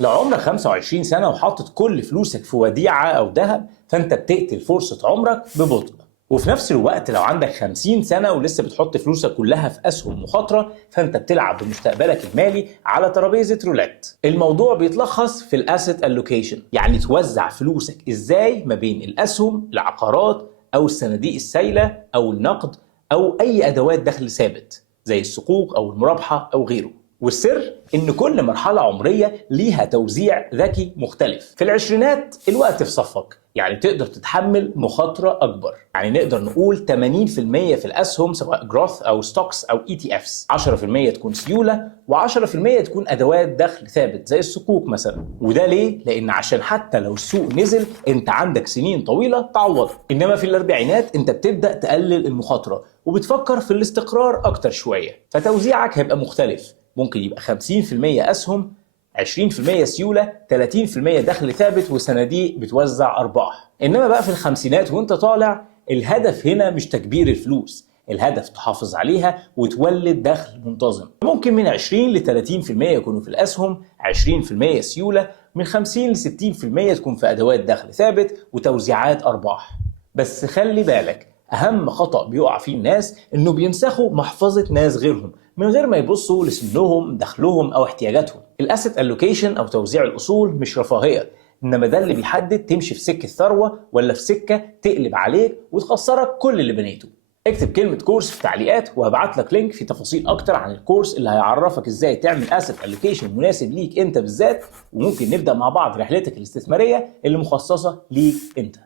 لو عمرك 25 سنة وحاطط كل فلوسك في وديعة أو ذهب، فأنت بتقتل فرصة عمرك ببطء. وفي نفس الوقت لو عندك 50 سنة ولسه بتحط فلوسك كلها في أسهم مخاطرة، فأنت بتلعب بمستقبلك المالي على ترابيزة رولات. الموضوع بيتلخص في الاسيت الوكيشن، يعني توزع فلوسك ازاي ما بين الأسهم، العقارات، أو الصناديق السائلة، أو النقد، أو أي أدوات دخل ثابت زي الصكوك أو المرابحة أو غيره. والسر إن كل مرحلة عمرية ليها توزيع ذكي مختلف. في العشرينات الوقت في صفك، يعني تقدر تتحمل مخاطرة أكبر. يعني نقدر نقول 80% في الأسهم سواء جروث أو ستوكس أو ETFs، 10% تكون سيولة، و10% تكون أدوات دخل ثابت زي الصكوك مثلا. وده ليه؟ لأن عشان حتى لو السوق نزل أنت عندك سنين طويلة تعوض. إنما في الأربعينات أنت بتبدأ تقلل المخاطرة وبتفكر في الاستقرار أكتر شوية، فتوزيعك هيبقى مختلف. ممكن يبقى 50% أسهم، 20% سيولة، 30% دخل ثابت وصناديق بتوزع أرباح. إنما بقى في الخمسينات وانت طالع، الهدف هنا مش تكبير الفلوس، الهدف تحافظ عليها وتولد دخل منتظم. ممكن من 20 ل 30% يكونوا في الأسهم، 20% سيولة، من 50 ل 60% تكون في أدوات دخل ثابت وتوزيعات أرباح. بس خلي بالك، أهم خطأ بيقع فيه الناس إنه بينسخوا محفظة ناس غيرهم من غير ما يبصوا لسنهم، دخلهم، أو احتياجاتهم. الاسيت الوكيشن أو توزيع الأصول مش رفاهية، إنما ده اللي بيحدد تمشي في سكة ثروة ولا في سكة تقلب عليك وتخسرك كل اللي بنيته. اكتب كلمة كورس في التعليقات وهبعت لك لينك في تفاصيل أكتر عن الكورس اللي هيعرفك إزاي تعمل اسيت الوكيشن مناسب ليك أنت بالذات، وممكن نبدأ مع بعض رحلتك الاستثمارية اللي مخصصة ليك أنت.